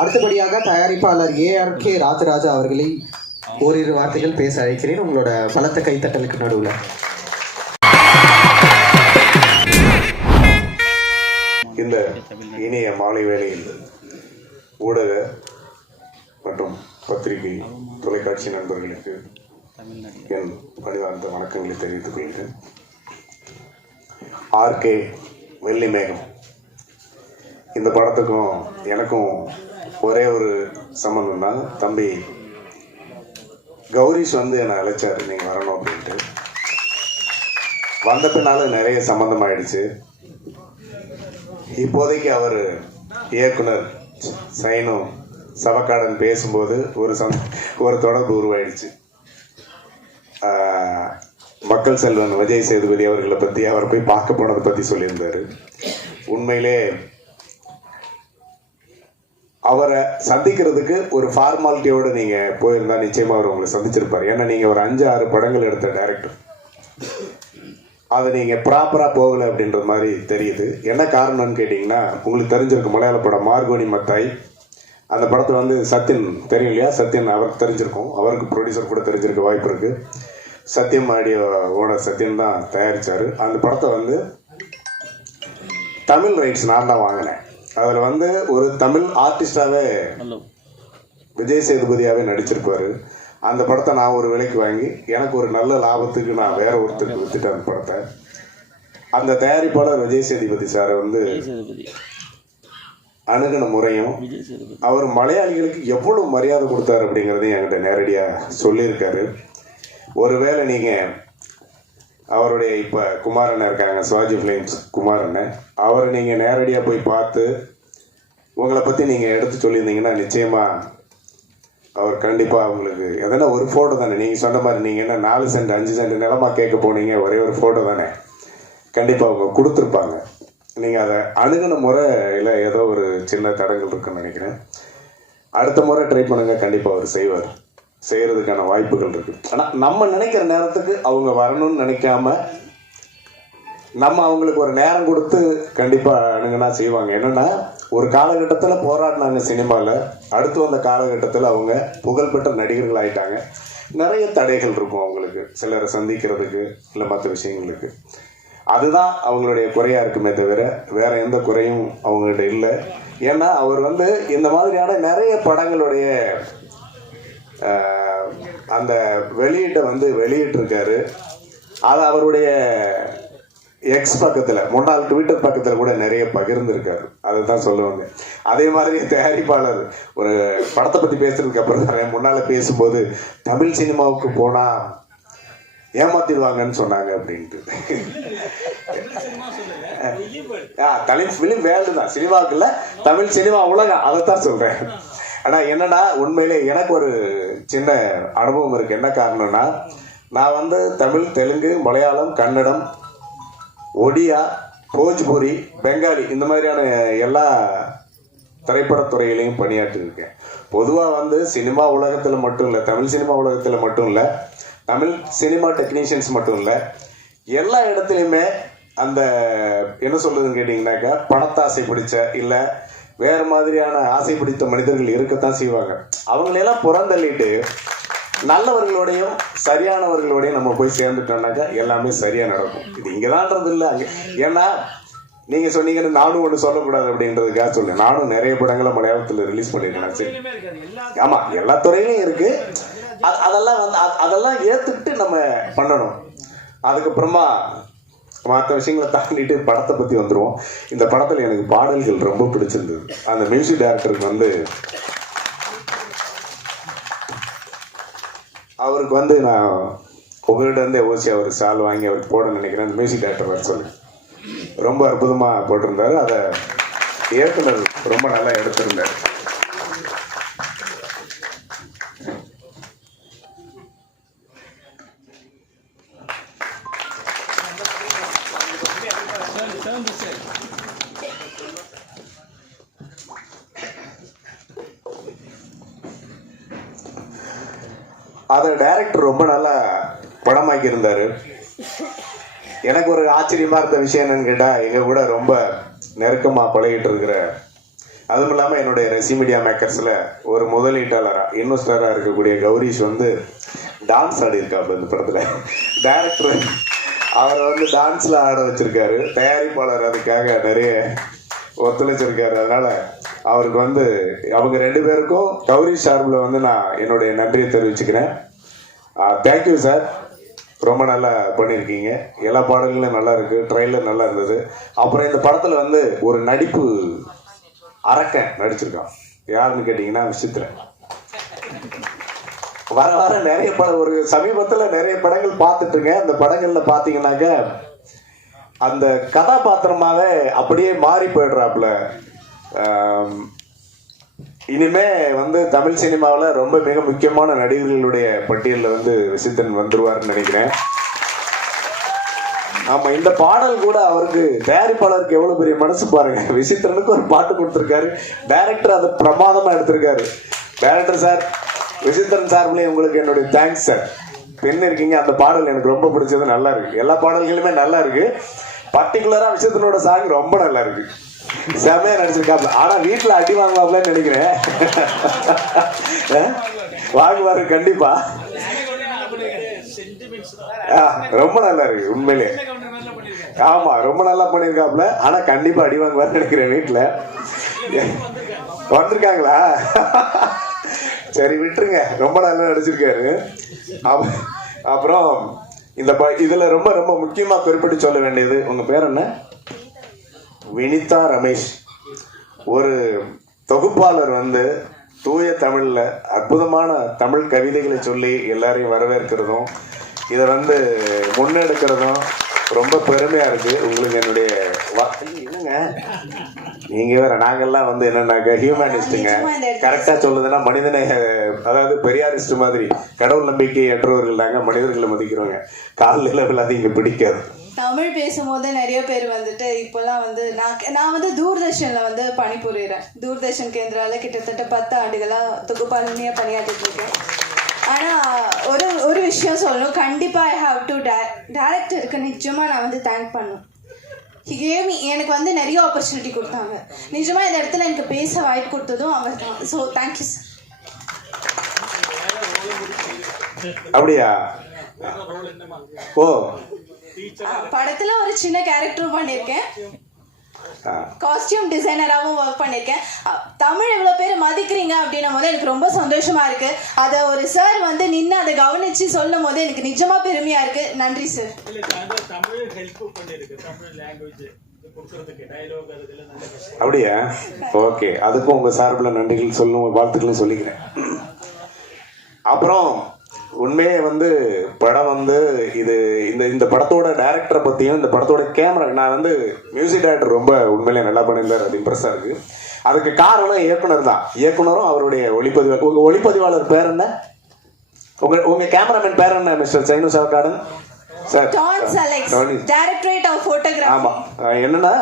அடுத்தபடியாக தயாரிப்பாளர் ஏஆர்கே ராஜராஜா அவர்களை ஓரிரு வார்த்தைகள் பேச அழைக்கிறேன். உங்களோட பலத்த கைத்தட்டலுக்கு நடுவில். இந்த இனிய மாலை வேளையில் ஊடக மற்றும் பத்திரிகை தொலைக்காட்சி நண்பர்களுக்கு என் பணிவார்ந்த வணக்கங்களை தெரிவித்துக் கொள்கிறேன். ஆர்கே வெள்ளி மேகம் இந்த படத்துக்கும் எனக்கும் ஒரே ஒரு சம்பந்தம் தான். தம்பி கௌரிஷ் என்னை அழைச்சார், நீங்கள் வரணும் அப்படின்ட்டு. வந்த பின்னால நிறைய சம்பந்தம் ஆயிடுச்சு. இப்போதைக்கு அவர் இயக்குனர் சைனு சவக்காடன் பேசும்போது ஒரு தொடர்பு உருவாயிடுச்சு. மக்கள் செல்வன் விஜய் சேதுபதி அவர்களை பற்றி, அவரை போய் பார்க்க போனதை பற்றி சொல்லியிருந்தார். உண்மையிலே அவரை சந்திக்கிறதுக்கு ஒரு ஃபார்மாலிட்டியோடு நீங்கள் போயிருந்தா நிச்சயமாக அவர் உங்களை சந்திச்சிருப்பார். ஏன்னா நீங்கள் ஒரு 5-6 படங்கள் எடுத்த டைரக்டர், அதை நீங்கள் ப்ராப்பராக போகலை அப்படின்ற மாதிரி தெரியுது. என்ன காரணம்னு கேட்டிங்கன்னா, உங்களுக்கு தெரிஞ்சிருக்கும் மலையாள படம் மார்கோனி மத்தாய். அந்த படத்தை சத்யன் தெரியும் இல்லையா? சத்யன் அவருக்கு தெரிஞ்சிருக்கும், அவருக்கு ப்ரொடியூசர் கூட தெரிஞ்சிருக்க வாய்ப்பு இருக்குது. சத்யம் ஆடியோ ஓனர் சத்யன் தான் தயாரித்தார். அந்த படத்தை தமிழ் ரைட்ஸ் நான் தான் வாங்கினேன். அதில் ஒரு தமிழ் ஆர்டிஸ்டாகவே விஜய் சேதுபதியாகவே நடிச்சிருப்பார். அந்த படத்தை நான் ஒரு விலைக்கு வாங்கி எனக்கு ஒரு நல்ல லாபத்துக்கு நான் வேற ஒருத்தருக்கு வித்துட்டேன் அந்த படத்தை. அந்த தயாரிப்பாளர் விஜய் சேதுபதி சார் அணுகின முறையும், அவர் மலையாளிகளுக்கு எவ்வளவு மரியாதை கொடுத்தாரு அப்படிங்கிறதையும் என்கிட்ட நேரடியாக சொல்லியிருக்காரு. ஒருவேளை நீங்கள் அவருடைய இப்போ குமாரண்ணன் இருக்காங்க, சிவாஜி ஃபிலிம்ஸ் குமாரண்ணன், அவரை நீங்கள் நேரடியாக போய் பார்த்து உங்களை பற்றி நீங்கள் எடுத்து சொல்லியிருந்தீங்கன்னா நிச்சயமாக அவர் கண்டிப்பாக அவங்களுக்கு எதனா ஒரு ஃபோட்டோ தானே, நீங்கள் சொன்ன மாதிரி நீங்கள் என்ன 4 சென்ட் 5 சென்ட் நிலமா கேட்க போனீங்க, ஒரே ஒரு ஃபோட்டோ தானே, கண்டிப்பாக அவங்க கொடுத்துருப்பாங்க. நீங்கள் அதை அணுகின முறையில் ஏதோ ஒரு சின்ன தடங்கள் இருக்குன்னு நினைக்கிறேன். அடுத்த முறை ட்ரை பண்ணுங்கள், கண்டிப்பாக அவர் செய்வார். செய்கிறதுக்கான வாய்ப்புகள் இருக்குது. ஆனால் நம்ம நினைக்கிற நேரத்துக்கு அவங்க வரணும்னு நினைக்காம நம்ம அவங்களுக்கு ஒரு நேரம் கொடுத்து கண்டிப்பாக அணுகுனா செய்வாங்க. என்னென்னா, ஒரு காலகட்டத்தில் போராடினாங்க சினிமாவில், அடுத்து வந்த காலகட்டத்தில் அவங்க புகழ்பெற்ற நடிகர்கள் ஆகிட்டாங்க. நிறைய தடைகள் இருக்கும் அவங்களுக்கு, சிலரை சந்திக்கிறதுக்கு இல்லை மற்ற விஷயங்களுக்கு. அதுதான் அவங்களுடைய குறையாக இருக்குமே தவிர வேற எந்த குறையும் அவங்கள்ட்ட இல்லை. ஏன்னா அவர் இந்த மாதிரியான நிறைய படங்களுடைய அந்த வெளியீட்டை வெளியிட்டிருக்காரு. அது அவருடைய எக்ஸ் பக்கத்தில், முன்னாள் ட்விட்டர் பக்கத்தில் கூட நிறைய பகிர்ந்துருக்காரு. அதை தான் சொல்லுவாங்க. அதே மாதிரி தயாரிப்பாளர் ஒரு படத்தை பற்றி பேசுறதுக்கு அப்புறம் முன்னால் பேசும்போது தமிழ் சினிமாவுக்கு போனால் ஏமாத்திடுவாங்கன்னு சொன்னாங்க அப்படின்ட்டு. ஃபிலிம் வேர்ல்டு தான், சினிமாவுக்கு இல்லை, தமிழ் சினிமா உலகம், அதைத்தான் சொல்கிறேன். ஆனால் என்னன்னா, உண்மையிலே எனக்கு ஒரு சின்ன அனுபவம் இருக்குது. என்ன காரணம்னா, நான் தமிழ், தெலுங்கு, மலையாளம், கன்னடம், ஒடியா, போஜ்பூரி, பெங்காலி இந்த மாதிரியான எல்லா திரைப்படத்துறையிலையும் பணியாற்றிருக்கேன். பொதுவாக சினிமா உலகத்தில் மட்டும் இல்லை, தமிழ் சினிமா உலகத்தில் மட்டும் இல்லை, தமிழ் சினிமா டெக்னீஷியன்ஸ் மட்டும் இல்லை, எல்லா இடத்துலையுமே அந்த என்ன சொல்லுதுன்னு கேட்டிங்கனாக்கா, பணத்தாசை பிடிச்ச இல்லை வேறு மாதிரியான ஆசை பிடித்த மனிதர்கள் இருக்கத்தான் செய்வாங்க. அவங்களெல்லாம் புறந்தள்ளிட்டு நல்லவர்களோடையும் சரியானவர்களோடையும் நம்ம போய் சேர்ந்துட்டோம்னாக்கா எல்லாமே சரியாக நடக்கும். இது இங்கே தான்றது இல்லை, அங்கே. ஏன்னா நீங்கள் சொன்னீங்கன்னு நானும் ஒன்று சொல்லக்கூடாது அப்படின்றதுக்காக சொல்லுவேன். நானும் நிறைய படங்களை மலையாளத்தில் ரிலீஸ் பண்ணியிருக்கேன். சரி, ஆமாம், எல்லா துறையிலையும் இருக்குது. அதெல்லாம் அதெல்லாம் ஏற்றுக்கிட்டு நம்ம பண்ணணும். அதுக்கப்புறமா மற்ற விஷயங்களை தாண்டிட்டு படத்தை பற்றி வந்துடுவோம். இந்த படத்தில் எனக்கு பாடல்கள் ரொம்ப பிடிச்சிருந்தது. அந்த மியூசிக் டைரக்டருக்கு அவருக்கு நான் உங்கள்கிட்ட ஓசி அவர் சால் வாங்கி அவருக்கு போட நினைக்கிறேன். அந்த மியூசிக் டைரக்டர் வர சொல்லி ரொம்ப அற்புதமாக போட்டிருந்தாரு. அதை இயக்குனர் ரொம்ப நல்லா எடுத்திருந்தார். அதை டைரக்டர் ரொம்ப நல்லா படமாக்கி இருந்தாரு. எனக்கு ஒரு ஆச்சரியமா இருந்த விஷயம் என்னன்னு கேட்டா, எங்க கூட ரொம்ப நெருக்கமா பழகிட்டு இருக்கிற அதுவும் இல்லாமல் என்னுடைய ரெசி மீடியா மேக்கர்ஸில் ஒரு முதலீட்டாளராக இன்வெஸ்டராக இருக்கக்கூடிய கௌரீஷ் வந்து டான்ஸ் ஆடி இருக்காப்புல இந்த படத்தில். டைரக்டர் அவரை வந்து டான்ஸில் ஆட வச்சிருக்காரு, தயாரிப்பாளர் அதுக்காக நிறைய ஒத்துழைச்சிருக்காரு. அதனால அவருக்கு வந்து அவங்க 2 பேருக்கும் கௌரீஷ் சார்பில் வந்து நான் என்னுடைய நன்றியை தெரிவிச்சுக்கிறேன். தேங்க்யூ சார், ரொம்ப நல்லா பண்ணியிருக்கீங்க. எல்லா பாடல்களும் நல்லா இருக்கு, ட்ரெய்லர் நல்லா இருந்தது. அப்புறம் இந்த படத்தில் வந்து ஒரு நடிப்பு அரக்கன் நடிச்சிருக்கான். யாருன்னு கேட்டிங்கன்னா விசித்திரன். வர வர நிறைய படம், ஒரு சமீபத்தில் நிறைய படங்கள் பார்த்துட்டுங்க. அந்த படங்களில் பார்த்தீங்கன்னாக்க அந்த கதாபாத்திரமாக அப்படியே மாறி போயிடுறாப்புல. இனிமே வந்து தமிழ் சினிமாவில் ரொம்ப மிக முக்கியமான நடிகர்களுடைய பட்டியலில் வந்து விசித்திரன் வந்துருவார்னு நினைக்கிறேன். ஆமா, இந்த பாடல் கூட அவருக்கு தயாரிப்பாளருக்கு எவ்வளவு பெரிய மனசு பாருங்க. விசித்திரனுக்கு ஒரு பாட்டு கொடுத்துருக்காரு, டைரக்டர் அதை பிரமாதமா எடுத்திருக்காரு. டைரக்டர் சார், விசித்திரன் சார்பிலே உங்களுக்கு என்னுடைய தேங்க்ஸ் சார். பெண் இருக்கீங்க, அந்த பாடல் எனக்கு ரொம்ப பிடிச்சது, நல்லா இருக்கு. எல்லா பாடல்களுமே நல்லா இருக்கு. பர்டிகுலரா விசித்திரனோட சாங் ரொம்ப நல்லா இருக்கு, செமையா நடிச்சிருக்காப்ல. ஆனா வீட்டுல அடி வாங்குவாப்லன்னு நினைக்கிறேன். வாங்குவாரு கண்டிப்பா. ரொம்ப நல்லா இருக்கு உண்மையிலே. ஆமா, ரொம்ப நல்லா பண்ணிருக்காப்ல. ஆனா கண்டிப்பா அடி வாங்குவாரு நினைக்கிறேன் வீட்டுல. வந்திருக்காங்களா? சரி விட்டுருங்க, ரொம்ப நல்லா நடிச்சிருக்காரு. அப்புறம் இந்த இதுல ரொம்ப ரொம்ப முக்கியமா குறிப்பிட்டு சொல்ல வேண்டியது, உங்க பேர் என்ன? வினிதா ரமேஷ். ஒரு தொகுப்பாளர் வந்து தூய தமிழ்ல அற்புதமான தமிழ் கவிதைகளை சொல்லி எல்லாரையும் வரவேற்கிறதும் இதை வந்து முன்னெடுக்கிறதும் ரொம்ப பெருமையா இருக்கு. உங்களுக்கு என்னுடைய என்னங்க, நீங்க வேற, நாங்கெல்லாம் வந்து என்னன்னாக்க ஹியூமனிஸ்டுங்க. கரெக்டா சொல்லுதுன்னா மனிதனை, அதாவது பெரியாரிஸ்ட் மாதிரி கடவுள் நம்பிக்கை ஏற்றவர்கள் நாங்க, மனிதர்களை மதிக்கிறோங்க. காலையில விழாது இங்க பிடிக்காது. தமிழ் பேசும்போது நிறைய பேர் வந்துட்டு இப்போல்லாம் வந்து நான் வந்து தூர்தர்ஷனில் வந்து பணிபுரிகிறேன். தூர்தர்ஷன் கேந்திராவில் கிட்டத்தட்ட 10 ஆண்டுகளாக தொகுப்பாளனையாக பணியாற்றிட்டு இருக்கேன். ஆனால் ஒரு விஷயம் சொல்லணும், கண்டிப்பாக ஐ ஹாவ் டு டேரக்டருக்கு நிஜமாக நான் வந்து தேங்க் பண்ணணும். எனக்கு வந்து நிறைய ஆப்பர்ச்சுனிட்டி கொடுத்தாங்க. நிஜமாக இந்த இடத்துல எனக்கு பேச வாய்ப்பு கொடுத்ததும் அவர் தான். So thank you sir. அப்படியா? ஓ, படத்துல ஒரு சின்ன கேரக்டரும் பண்ணியிருக்கேன், காஸ்டியூம் டிசைனராகவும் ஒர்க் பண்ணியிருக்கேன். தமிழ் எவ்வளோ பேர் மதிக்கிறீங்க அப்படின்னும் போது எனக்கு ரொம்ப சந்தோஷமா இருக்கு. அதை ஒரு சார் வந்து நின்று அதை கவனிச்சு சொல்லும் போது எனக்கு நிஜமா பெருமையா இருக்கு. நன்றி சார். அப்படியா? ஓகே, அதுக்கும் உங்க சார்பில் நன்றிகள் சொல்லும், வாழ்த்துக்களும் சொல்லிக்கிறேன். அப்புறம் உண்மையே வந்து படம் வந்து இந்த படத்தோட டைரக்டரை பற்றியும் இந்த படத்தோட கேமரா, நான் வந்து மியூசிக் டைரக்டர் ரொம்ப உண்மையிலே நல்லா பண்ணியிருந்தார், அது இம்ப்ரெஸ்ஸாக இருக்கு. அதுக்கு காரணம் இயக்குனர் தான். இயக்குனரும் அவருடைய ஒளிப்பதிவாளர். உங்க ஒளிப்பதிவாளர் பேர் என்ன? உங்க கேமராமேன் பேர் என்ன? Mister Sainu Chavakkadan sir. Directorate of photography. ஆமா, என்னன்னா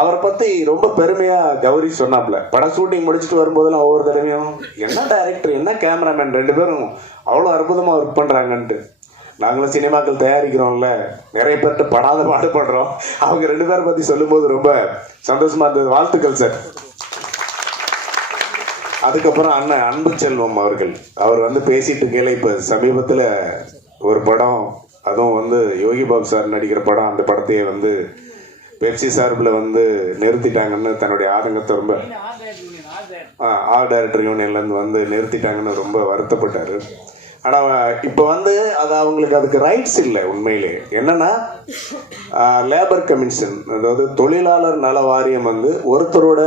அவரை பத்தி ரொம்ப பெருமையா கௌரி சொன்னாப்ல. படம் ஷூட்டிங் முடிச்சுட்டு வரும்போதெல்லாம் ஒவ்வொரு தடவையும் என்ன டைரக்டர் என்ன கேமராமேன் 2 பேரும் அவ்வளோ அற்புதமா ஒர்க் பண்றாங்கன்ட்டு. நாங்களும் சினிமாக்கள் தயாரிக்கிறோம்ல, நிறைய பேர்கிட்ட படாத பாடுபடுறோம். அவங்க 2 பேரை பத்தி சொல்லும் போது ரொம்ப சந்தோஷமா இருந்தது. வாழ்த்துக்கள் சார். அதுக்கப்புறம் அண்ணன் அன்பு செல்வம் அவர்கள், அவர் வந்து பேசிட்டு கேள இப்ப சமீபத்துல ஒரு படம், அதுவும் வந்து யோகி பாபு சார் நடிக்கிற படம், அந்த படத்தையே வந்து பெப்சி சார்பில் வந்து நிறுத்திட்டாங்கன்னு தன்னுடைய ஆதங்கத்தை ரொம்ப ஆர்ட் டைரக்டர் யூனியன்லேருந்து வந்து நிறுத்திட்டாங்கன்னு ரொம்ப வருத்தப்பட்டார். ஆனால் இப்போ வந்து அது அவங்களுக்கு அதுக்கு ரைட்ஸ் இல்லை. உண்மையிலே என்னன்னா லேபர் கமிஷன், அதாவது தொழிலாளர் நல வாரியம் வந்து ஒருத்தரோட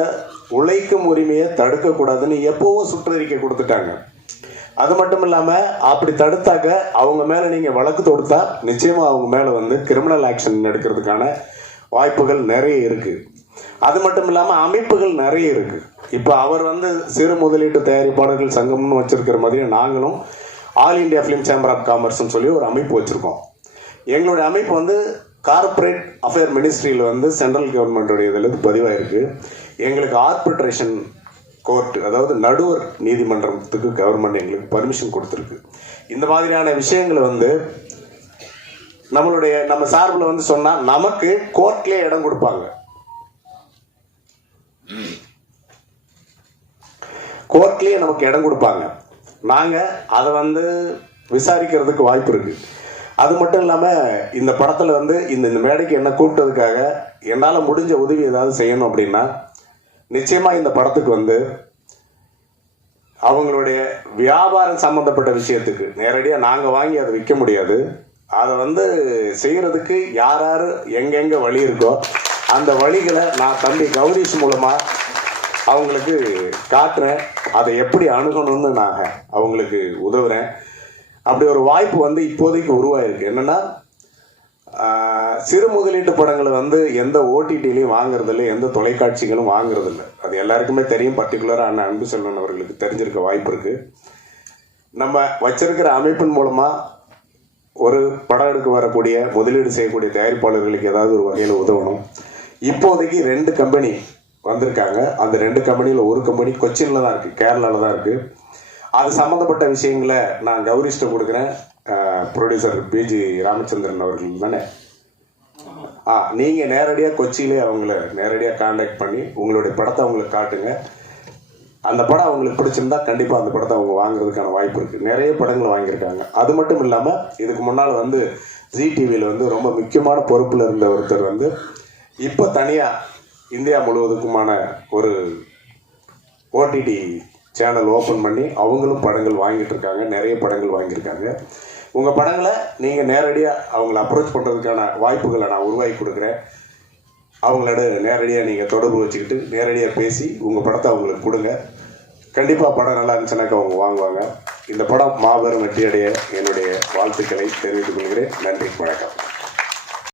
உழைக்கும் உரிமையை தடுக்கக்கூடாதுன்னு எப்பவும் சுற்றறிக்கை கொடுத்துட்டாங்க. அது மட்டும் இல்லாமல் அப்படி தடுத்தாக்க அவங்க மேலே நீங்கள் வழக்கு தொடுத்தா நிச்சயமாக அவங்க மேலே வந்து கிரிமினல் ஆக்ஷன் எடுக்கிறதுக்கான வாய்ப்புகள் நிறைய இருக்கு. அது மட்டும் இல்லாம அமைப்புகள் நிறைய இருக்கு. இப்ப அவர் வந்து சிறு முதலீட்டு தயாரிப்பாளர்கள் சங்கம்னு வச்சிருக்கிற மாதிரி நாங்களும் all India film chamber of காமர்ஸ்னு சொல்லி ஒரு அமைப்பு வச்சிருக்கோம். எங்களுடைய அமைப்பு வந்து கார்பரேட் அஃபேர் மினிஸ்ட்ரியில் வந்து சென்ட்ரல் கவர்மெண்டோடைய இதில் பதிவாயிருக்கு. எங்களுக்கு ஆர்பிட்ரேஷன் கோர்ட், அதாவது நடுவர் நீதிமன்றத்துக்கு கவர்மெண்ட் எங்களுக்கு பர்மிஷன் கொடுத்துருக்கு. இந்த மாதிரியான விஷயங்களை வந்து நம்ம சார்பில் வந்து சொன்னா நமக்கு கோர்ட்லயே இடம் கொடுப்பாங்க. கோர்ட்லேயே நமக்கு இடம் கொடுப்பாங்க. நாங்கள் அதை வந்து விசாரிக்கிறதுக்கு வாய்ப்பு இருக்குது. அது மட்டும் இல்லாமல் இந்த படத்தில் வந்து இந்த மேடைக்கு என்ன கூப்பிட்டதுக்காக என்னால் முடிஞ்ச உதவி ஏதாவது செய்யணும் அப்படின்னா நிச்சயமாக இந்த படத்துக்கு வந்து அவங்களுடைய வியாபாரம் சம்மந்தப்பட்ட விஷயத்துக்கு நேரடியாக நாங்கள் வாங்கி அதை விற்க முடியாது. அதை வந்து செய்கிறதுக்கு யார் யார் எங்கெங்கே வழி இருக்கோ அந்த வழிகளை நான் தம்பி கௌரீஷ் மூலமாக அவங்களுக்கு காட்டுறேன். அதை எப்படி அணுகணும்னு நான் அவங்களுக்கு உதவுறேன். அப்படி ஒரு வாய்ப்பு வந்து இப்போதைக்கு உருவாயிருக்கு. என்னென்னா சிறு முதலீட்டு படங்களை வந்து எந்த ஓடிடிலையும் வாங்குறதில்ல, எந்த தொலைக்காட்சிகளும் வாங்குறதில்ல. அது எல்லாருக்குமே தெரியும். பர்டிகுலராக அண்ணன் அன்புசெல்வன் அவர்களுக்கு தெரிஞ்சிருக்க வாய்ப்பு இருக்குது. நம்ம வச்சிருக்கிற அமைப்பின் மூலமாக ஒரு படம் எடுக்க வரக்கூடிய முதலீடு செய்யக்கூடிய தயாரிப்பாளர்களுக்கு ஏதாவது ஒரு வகையில் உதவணும். இப்போதைக்கு 2 கம்பெனி வந்திருக்காங்க. அந்த 2 கம்பெனியில் ஒரு கம்பெனி கொச்சினில் தான் இருக்குது, கேரளாவில் தான் இருக்குது. அது சம்மந்தப்பட்ட விஷயங்களை நான் கௌரிஷ்ட கொடுக்குறேன். ப்ரொடியூசர் பிஜி ராமச்சந்திரன் அவர்கள் தானே? நீங்கள் நேரடியாக கொச்சியிலே அவங்கள நேரடியாக கான்டாக்ட் பண்ணி உங்களுடைய படத்தை அவங்களுக்கு காட்டுங்க. அந்த படம் அவங்களுக்கு பிடிச்சிருந்தா கண்டிப்பாக அந்த படத்தை அவங்க வாங்குறதுக்கான வாய்ப்பு இருக்குது. நிறைய படங்கள் வாங்கியிருக்காங்க. அது மட்டும் இல்லாமல் இதுக்கு முன்னால் வந்து ஜி டிவியில் வந்து ரொம்ப முக்கியமான பொறுப்பில் இருந்த ஒருத்தர் வந்து இப்போ தனியாக இந்தியா முழுவதுக்குமான ஒரு ஓடிடி சேனல் ஓப்பன் பண்ணி அவங்களும் படங்கள் வாங்கிட்டு இருக்காங்க. நிறைய படங்கள் வாங்கியிருக்காங்க. உங்கள் படங்களை நீங்கள் நேரடியாக அவங்கள அப்ரோச் பண்ணுறதுக்கான வாய்ப்புகளை நான் உருவாக்கி கொடுக்குறேன். அவங்களோட நேரடியாக நீங்கள் தொடர்பு வச்சுக்கிட்டு நேரடியாக பேசி உங்கள் படத்தை அவங்களுக்கு கொடுங்க. கண்டிப்பாக படம் நல்லா இருந்துச்சுனாக்கா அவங்க வாங்குவாங்க. இந்த படம் மாபெரும் வெற்றியடைய என்னுடைய வாழ்த்துக்களை தெரிவித்துக் கொள்கிறேன். நன்றி, வணக்கம்.